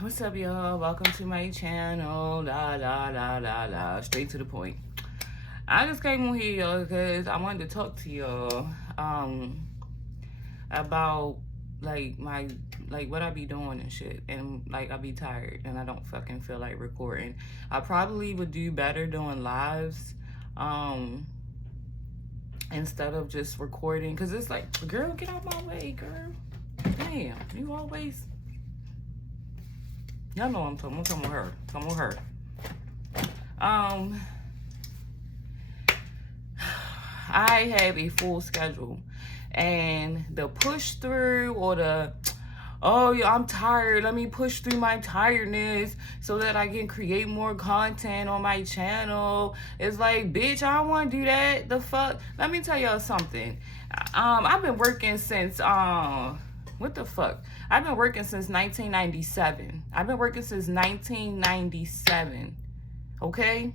What's up, y'all? Welcome to my channel. Straight to the point. I just came on here, y'all, because I wanted to talk to y'all about what I be doing and shit, and I be tired and I don't fucking feel like recording. I probably would do better doing lives instead of just recording, because it's like, girl, get out my way, girl. Damn, you always. Y'all know I'm talking with her. Talking with her. I have a full schedule, and the push through or the, oh yeah, I'm tired, let me push through my tiredness so that I can create more content on my channel. It's like, bitch, I don't want to do that. The fuck? Let me tell y'all something. I've been working since what the fuck? I've been working since 1997. I've been working since 1997. Okay?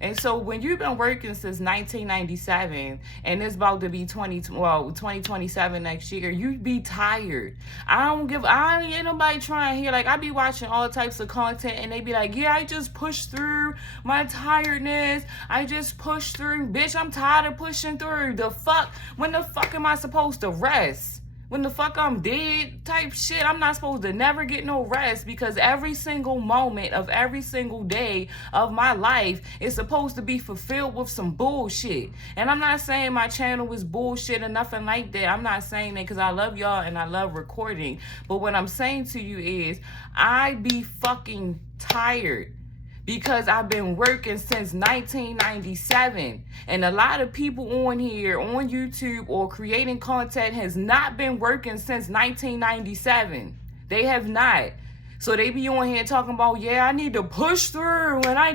And so when you've been working since 1997 and it's about to be 2027 next year, you'd be tired. I ain't nobody trying here. Like, I be watching all types of content and they be like, yeah, I just pushed through my tiredness. I just pushed through. Bitch, I'm tired of pushing through. The fuck? When the fuck am I supposed to rest? When the fuck I'm dead type shit, I'm not supposed to never get no rest, because every single moment of every single day of my life is supposed to be fulfilled with some bullshit. And I'm not saying my channel is bullshit or nothing like that. I'm not saying that, because I love y'all and I love recording. But what I'm saying to you is, I be fucking tired, because I've been working since 1997. And a lot of people on here, on YouTube, or creating content has not been working since 1997. They have not. So they be on here talking about, yeah, I need to push through, and I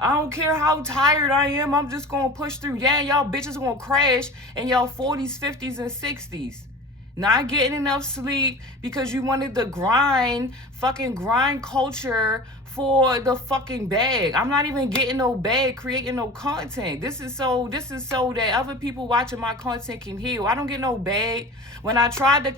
don't care how tired I am, I'm just gonna push through. Yeah, y'all bitches gonna crash in y'all 40s, 50s, and 60s. Not getting enough sleep because you wanted the fucking grind culture for the fucking bag. I'm not even getting no bag, creating no content. This is so that other people watching my content can heal. I don't get no bag. When I tried to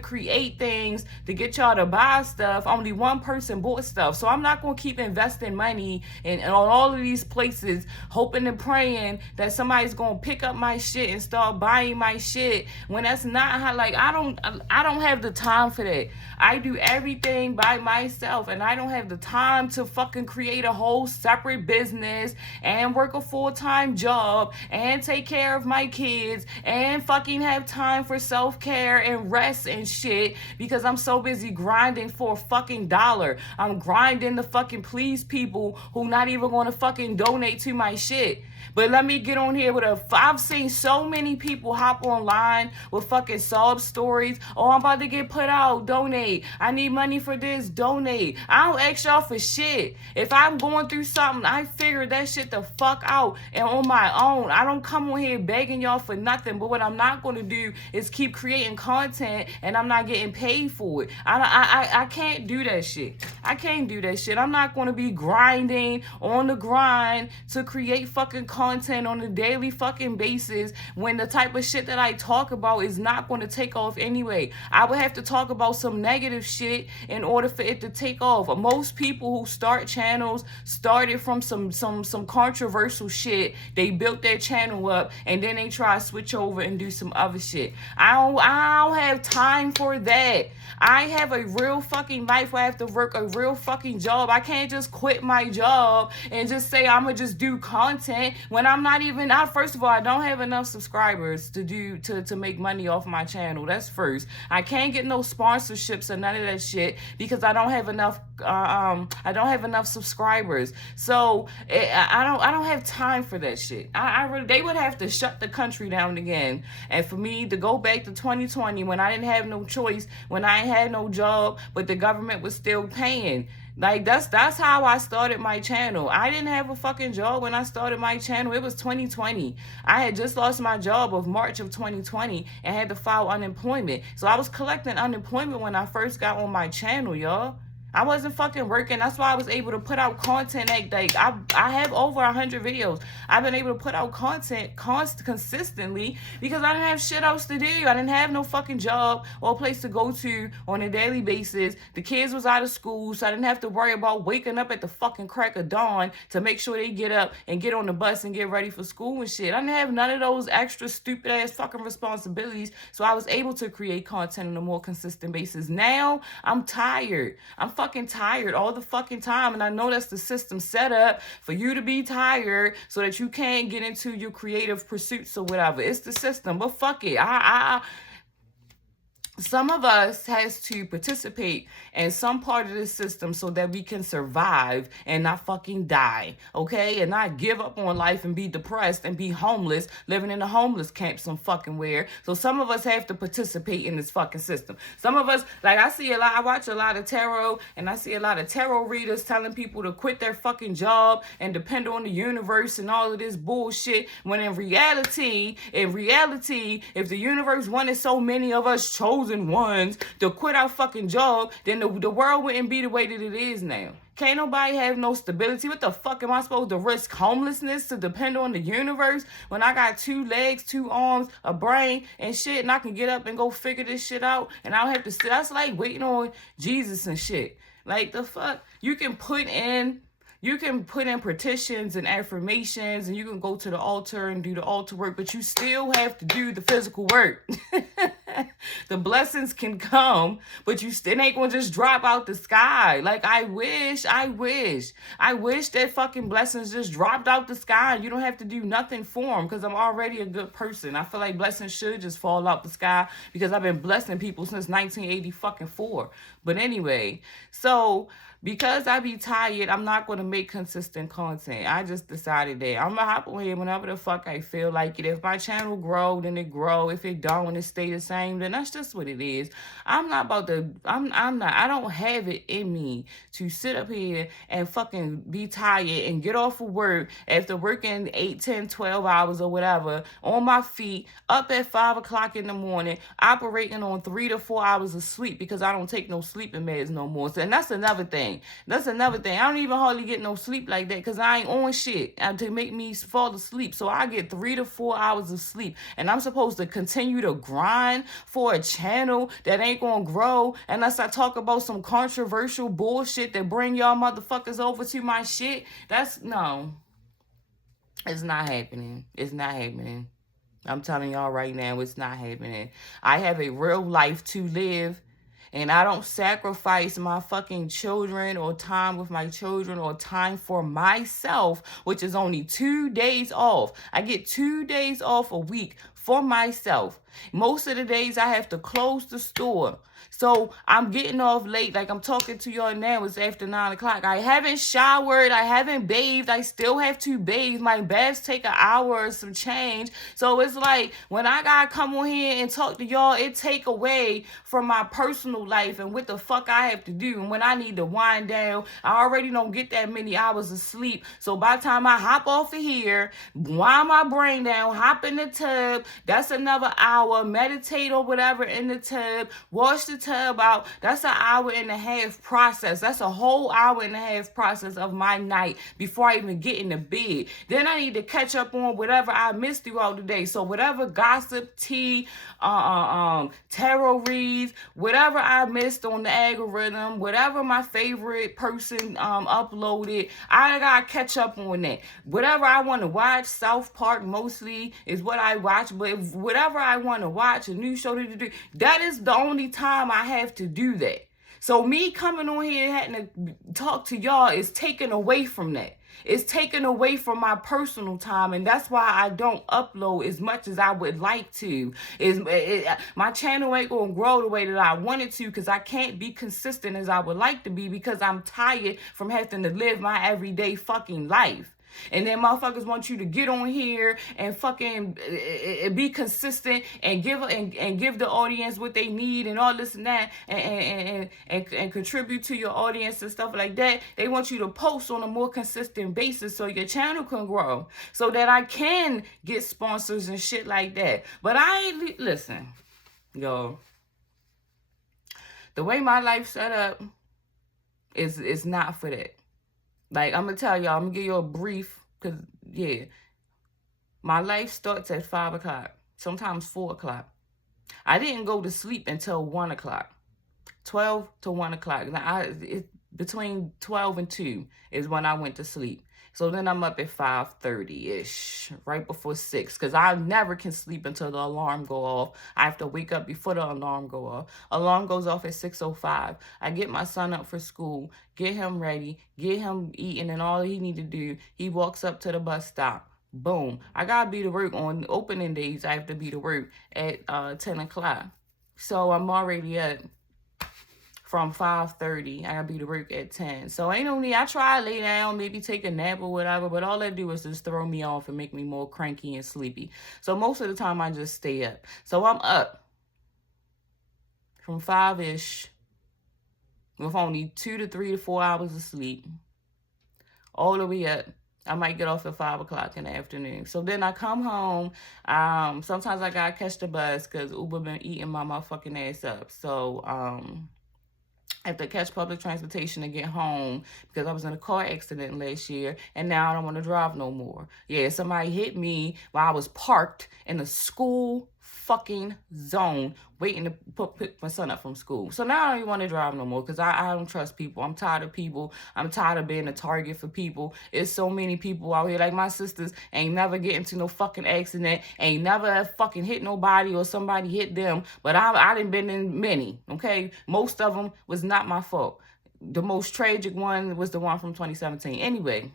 create things to get y'all to buy stuff, only one person bought stuff. So I'm not gonna keep investing money in on all of these places, hoping and praying that somebody's gonna pick up my shit and start buying my shit, when that's not how. Like, I don't have the time for that. I do everything by myself, and I don't have the time to fucking create a whole separate business and work a full-time job and take care of my kids and fucking have time for self-care and rest and shit, because I'm so busy grinding for a fucking dollar. I'm grinding to fucking please people who not even gonna fucking donate to my shit. But let me get on here with I've seen so many people hop online with fucking sob stories. Oh, I'm about to get put out, donate. I need money for this, donate. I don't ask y'all for shit. If I'm going through something, I figure that shit the fuck out and on my own. I don't come on here begging y'all for nothing. But what I'm not going to do is keep creating content and I'm not getting paid for it. I can't do that shit. I can't do that shit. I'm not going to be grinding on the grind to create fucking content on a daily fucking basis when the type of shit that I talk about is not going to take off anyway. I would have to talk about some negative shit in order for it to take off. Most people who start channels started from some controversial shit. They built their channel up and then they try to switch over and do some other shit. I don't have time for that. I have a real fucking life where I have to work a real fucking job. I can't just quit my job and just say I'm gonna just do content when I'm not even out. First of all, I don't have enough subscribers to make money off my channel. That's first. I can't get no sponsorships or none of that shit because I don't have enough subscribers. So I don't have time for that shit. They would have to shut the country down again, and for me to go back to 2020 when I didn't have no choice, when I ain't had no job, but the government was still paying. Like, that's how I started my channel. I didn't have a fucking job when I started my channel. It was 2020. I had just lost my job of March of 2020 and had to file unemployment. So I was collecting unemployment when I first got on my channel, y'all. I wasn't fucking working. That's why I was able to put out content that day. I have over 100 videos. I've been able to put out content consistently because I didn't have shit else to do. I didn't have no fucking job or a place to go to on a daily basis. The kids was out of school, so I didn't have to worry about waking up at the fucking crack of dawn to make sure they get up and get on the bus and get ready for school and shit. I didn't have none of those extra stupid ass fucking responsibilities, so I was able to create content on a more consistent basis. Now, I'm tired. I'm fucking tired all the fucking time, and I know that's the system set up for you to be tired so that you can't get into your creative pursuits or whatever. It's the system, but fuck it. Some of us has to participate in some part of this system so that we can survive and not fucking die, okay? And not give up on life and be depressed and be homeless, living in a homeless camp some fucking where. So some of us have to participate in this fucking system. Some of us, like I watch a lot of tarot, and I see a lot of tarot readers telling people to quit their fucking job and depend on the universe and all of this bullshit, when in reality, if the universe wanted so many of us chosen ones to quit our fucking job, then the world wouldn't be the way that it is now. Can't nobody have no stability. What the fuck am I supposed to risk homelessness to depend on the universe when I got 2 legs, 2 arms, a brain and shit, and I can get up and go figure this shit out, and I don't have to sit. That's like waiting on Jesus and shit. Like, the fuck? You can put in petitions and affirmations, and you can go to the altar and do the altar work, but you still have to do the physical work. The blessings can come, but you still ain't gonna just drop out the sky. Like, I wish that fucking blessings just dropped out the sky and you don't have to do nothing for them, because I'm already a good person. I feel like blessings should just fall out the sky because I've been blessing people since 1984. But anyway, so because I be tired, I'm not going to make consistent content. I just decided that I'm going to hop on here whenever the fuck I feel like it. If my channel grow, then it grow. If it don't and it stay the same, then that's just what it is. I don't have it in me to sit up here and fucking be tired and get off of work after working 8, 10, 12 hours or whatever, on my feet, up at 5 o'clock in the morning, operating on 3 to 4 hours of sleep because I don't take no sleeping meds no more. So, and that's another thing. I don't even hardly get no sleep like that because I ain't on shit to make me fall asleep. So I get 3 to 4 hours of sleep, and I'm supposed to continue to grind for a channel that ain't gonna grow unless I talk about some controversial bullshit that bring y'all motherfuckers over to my shit. No. It's not happening. It's not happening. I'm telling y'all right now, it's not happening. I have a real life to live. And I don't sacrifice my fucking children or time with my children or time for myself, which is only 2 days off. I get 2 days off a week for myself. Most of the days I have to close the store. So I'm getting off late. Like I'm talking to y'all now, it's after 9 o'clock. I haven't showered. I haven't bathed. I still have to bathe. My baths take an hour or some change. So it's like when I gotta come on here and talk to y'all, it take away from my personal life and what the fuck I have to do. And when I need to wind down, I already don't get that many hours of sleep. So by the time I hop off of here, wind my brain down, hop in the tub, that's another hour, meditate or whatever in the tub, wash the tub out, that's an hour and a half process. That's a whole hour and a half process of my night before I even get into bed. Then I need to catch up on whatever I missed throughout the day. So whatever gossip, tea, tarot reads, whatever I missed on the algorithm, whatever my favorite person uploaded, I gotta catch up on that. Whatever I want to watch, South Park mostly is what I watch, but whatever I want to watch, a new show to do, that is the only time I have to do that. So me coming on here and having to talk to y'all is taken away from that. It's taken away from my personal time, and that's why I don't upload as much as I would like to. My channel ain't gonna grow the way that I want it to because I can't be consistent as I would like to be because I'm tired from having to live my everyday fucking life. And then motherfuckers want you to get on here and fucking be consistent and give the audience what they need and all this and that and contribute to your audience and stuff like that. They want you to post on a more consistent basis so your channel can grow, so that I can get sponsors and shit like that. But listen, yo, the way my life set up, It's not for that. Like, I'm going to tell y'all, I'm going to give you a brief, because, yeah, my life starts at 5 o'clock, sometimes 4 o'clock. I didn't go to sleep until 1 o'clock, 12 to 1 o'clock. Now, between 12 and 2 is when I went to sleep. So then I'm up at 5:30-ish, right before 6, because I never can sleep until the alarm go off. I have to wake up before the alarm go off. Alarm goes off at 6:05. I get my son up for school, get him ready, get him eating, and all he need to do, he walks up to the bus stop. Boom. I got to be to work on opening days. I have to be to work at 10 o'clock. So I'm already up from 5:30. I gotta be to work at 10. So ain't no need. I try to lay down, maybe take a nap or whatever, but all that do is just throw me off and make me more cranky and sleepy. So most of the time I just stay up. So I'm up from 5-ish with only 2 to 3 to 4 hours of sleep. All the way up. I might get off at 5 o'clock in the afternoon. So then I come home. Sometimes I gotta catch the bus because Uber been eating my motherfucking ass up. So I have to catch public transportation to get home because I was in a car accident last year and now I don't want to drive no more. Yeah, somebody hit me while I was parked in the school fucking zone waiting to pick my son up from school. So now I don't even want to drive no more because I don't trust people. I'm tired of people. I'm tired of being a target for people. It's so many people out here. Like my sisters ain't never get into no fucking accident, ain't never fucking hit nobody or somebody hit them. But I done been in many, okay? Most of them was not my fault. The most tragic one was the one from 2017. Anyway,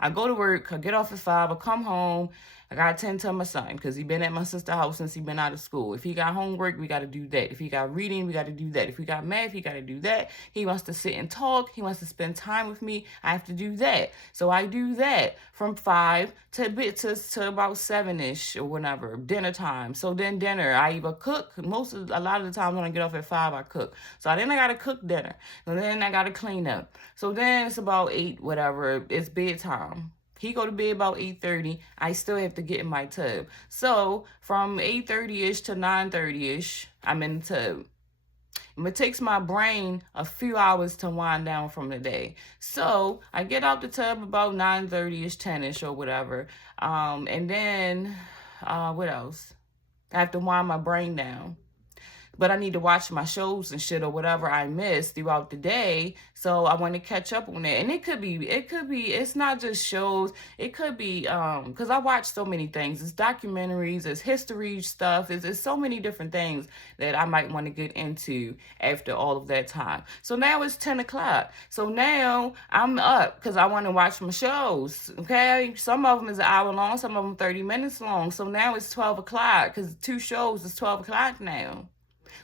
I go to work, I get off at 5, I come home, I got to tend to my son because he been at my sister's house since he been out of school. If he got homework, we got to do that. If he got reading, we got to do that. If we got math, he got to do that. He wants to sit and talk. He wants to spend time with me. I have to do that. So I do that from 5 to about 7-ish or whenever, dinner time. So then dinner, I either cook. A lot of the times when I get off at 5, I cook. So then I got to cook dinner. And then I got to clean up. So then it's about 8, whatever. It's bedtime. He go to bed about 8:30. I still have to get in my tub. So from 8:30-ish to 9:30-ish, I'm in the tub. And it takes my brain a few hours to wind down from the day. So I get out the tub about 9:30-ish, 10-ish or whatever. And then, what else? I have to wind my brain down. But I need to watch my shows and shit or whatever I missed throughout the day. So I want to catch up on it. And it could be, it's not just shows. It could be, because I watch so many things. It's documentaries, it's history stuff. It's so many different things that I might want to get into after all of that time. So now it's 10 o'clock. So now I'm up because I want to watch my shows. Okay. Some of them is an hour long, some of them 30 minutes long. So now it's 12 o'clock because 2 shows is 12 o'clock now.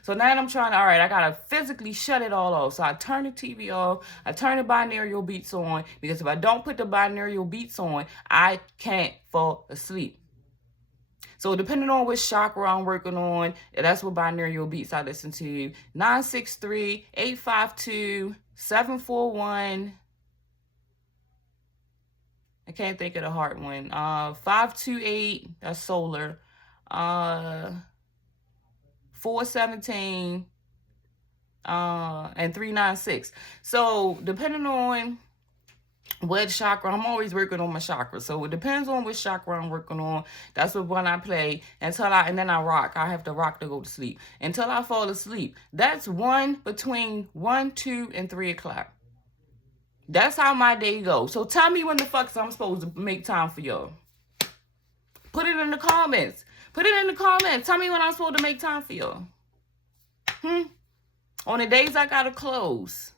So now I'm trying to, all right, I got to physically shut it all off. So I turn the TV off. I turn the binaural beats on because if I don't put the binaural beats on, I can't fall asleep. So depending on which chakra I'm working on, that's what binaural beats I listen to. 963-852-741. I can't think of the heart one. 528, that's solar. 417 and 396. So depending on what chakra, I'm always working on my chakra. So it depends on which chakra I'm working on. That's what one I play and then I rock. I have to rock to go to sleep until I fall asleep. That's between 1, 2, and 3 o'clock. That's how my day goes. So tell me when the fuck I'm supposed to make time for y'all. Put it in the comments. Put it in the comments. Tell me when I'm supposed to make time for y'all. On the days I gotta close,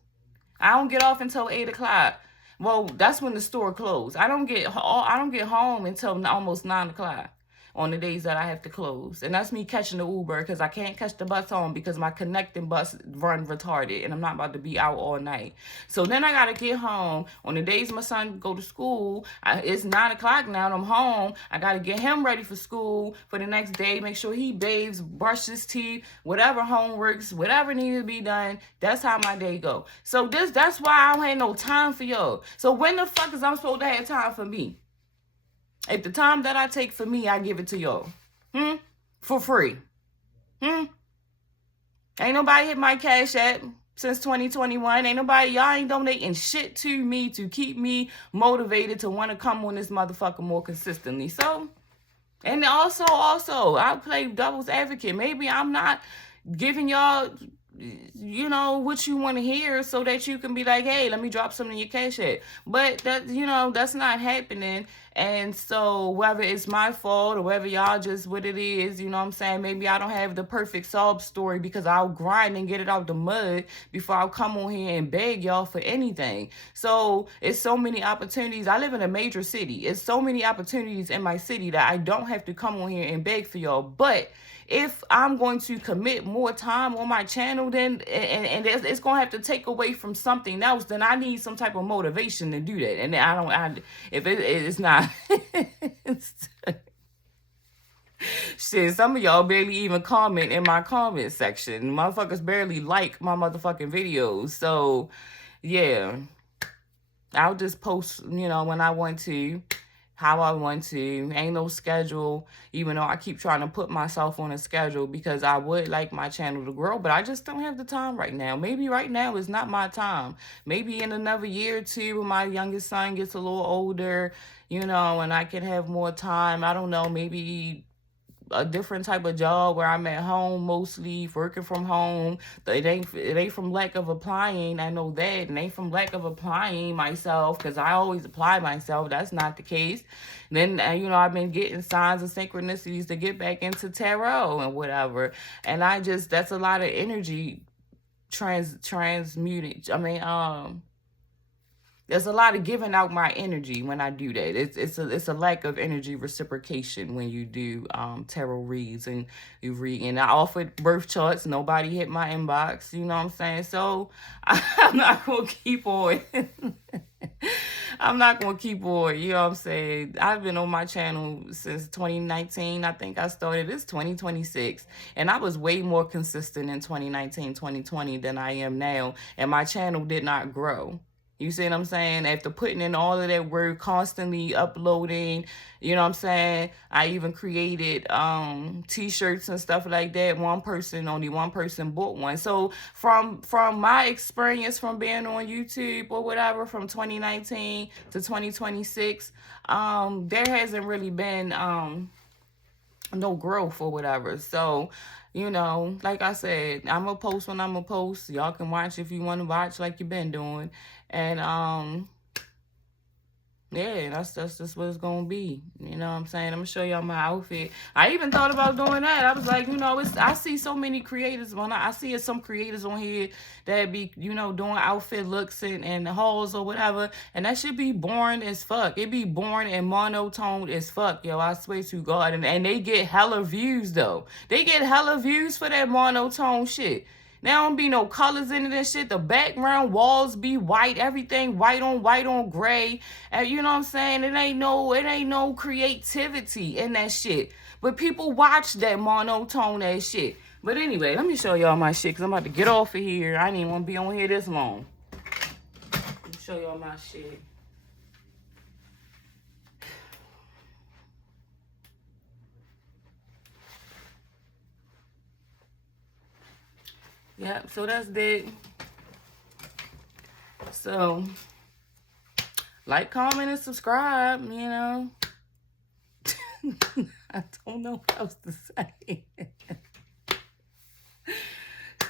I don't get off until 8 o'clock. Well, that's when the store closed. I don't get home until almost 9 o'clock on the days that I have to close. And that's me catching the Uber because I can't catch the bus home because my connecting bus run retarded and I'm not about to be out all night. So then I got to get home. On the days my son go to school, it's 9 o'clock now and I'm home. I got to get him ready for school for the next day, make sure he bathes, brush his teeth, whatever homeworks, whatever needs to be done. That's how my day go. So that's why I don't have no time for y'all. So when the fuck is I'm supposed to have time for me? At the time that I take for me, I give it to y'all. For free. Ain't nobody hit my Cash App. since 2021. Ain't nobody, y'all ain't donating shit to me to keep me motivated to want to come on this motherfucker more consistently. So, and also, I play devil's advocate. Maybe I'm not giving y'all, you know, what you want to hear so that you can be like, hey, let me drop something in your cash app. But that, you know, that's not happening. And so whether it's my fault or whether y'all just what it is, you know what I'm saying? Maybe I don't have the perfect sob story because I'll grind and get it out the mud before I'll come on here and beg y'all for anything. So it's so many opportunities. I live in a major city. It's so many opportunities in my city that I don't have to come on here and beg for y'all. But if I'm going to commit more time on my channel, then and it's going to have to take away from something else, then I need some type of motivation to do that. And if it's not, shit, some of y'all barely even comment in my comment section. Motherfuckers barely like my motherfucking videos. So, yeah, I'll just post, you know, when I want to, how I want to. Ain't no schedule, even though I keep trying to put myself on a schedule because I would like my channel to grow, but I just don't have the time right now. Maybe right now is not my time. Maybe in another year or two when my youngest son gets a little older, you know, and I can have more time. I don't know, maybe a different type of job where I'm at home mostly, working from home. It ain't from lack of applying. I know that. It ain't from lack of applying myself because I always apply myself. That's not the case. Then, you know, I've been getting signs of synchronicities to get back into tarot and whatever. And that's a lot of energy transmuted. There's a lot of giving out my energy when I do that. It's a lack of energy reciprocation when you do tarot reads and you read. And I offered birth charts. Nobody hit my inbox. You know what I'm saying? So I'm not gonna keep on. I'm not gonna keep on. You know what I'm saying? I've been on my channel since 2019. I think I started this 2026, and I was way more consistent in 2019, 2020 than I am now. And my channel did not grow. You see what I'm saying? After putting in all of that work, constantly uploading, you know what I'm saying? I even created t-shirts and stuff like that. Only one person bought one. So from my experience from being on YouTube or whatever from 2019 to 2026, there hasn't really been no growth or whatever. So, you know, like I said, I'm gonna post when I'm gonna post. Y'all can watch if you want to watch like you've been doing. And yeah, that's just what it's gonna be. You know what I'm saying? I'm gonna show y'all my outfit. I even thought about doing that. I was like, you know, I see so many creators I see some creators on here that be, you know, doing outfit looks and hauls or whatever, and that should be boring as fuck. It be boring and monotone as fuck, yo. I swear to God. And they get hella views though. They get hella views for that monotone shit. There don't be no colors in it and shit. The background walls be white. Everything white on gray. And you know what I'm saying? It ain't no creativity in that shit. But people watch that monotone ass shit. But anyway, let me show y'all my shit because I'm about to get off of here. I didn't even want to be on here this long. Let me show y'all my shit. Yep, so that's it. So, like, comment, and subscribe, you know. I don't know what else to say.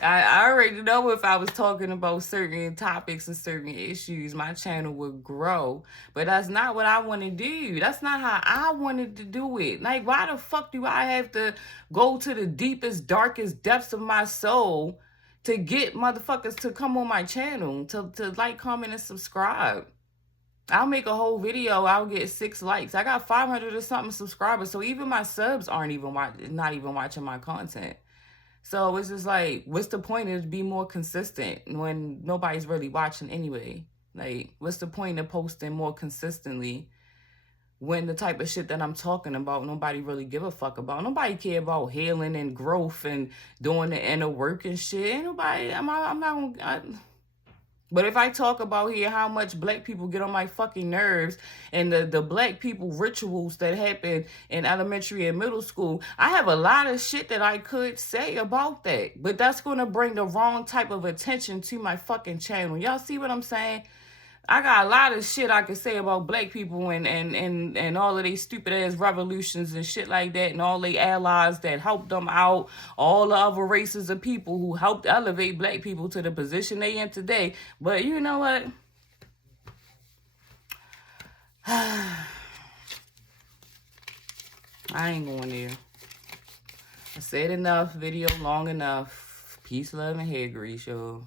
I already know if I was talking about certain topics and certain issues, my channel would grow. But that's not what I want to do. That's not how I wanted to do it. Like, why the fuck do I have to go to the deepest, darkest depths of my soul to get motherfuckers to come on my channel, to like, comment, and subscribe? I'll make a whole video, I'll get 6 likes. I got 500 or something subscribers, so even my subs aren't even not even watching my content. So it's just like, what's the point of be more consistent when nobody's really watching anyway? Like, what's the point of posting more consistently when the type of shit that I'm talking about, nobody really give a fuck about? Nobody care about healing and growth and doing the inner work and shit. Ain't nobody, I'm not gonna, But if I talk about here how much black people get on my fucking nerves and the black people rituals that happen in elementary and middle school, I have a lot of shit that I could say about that. But that's going to bring the wrong type of attention to my fucking channel. Y'all see what I'm saying? I got a lot of shit I could say about black people and all of these stupid ass revolutions and shit like that, and all the allies that helped them out, all the other races of people who helped elevate black people to the position they in today. But you know what? I ain't going there. I said enough, video long enough. Peace, love, and hair grease, y'all.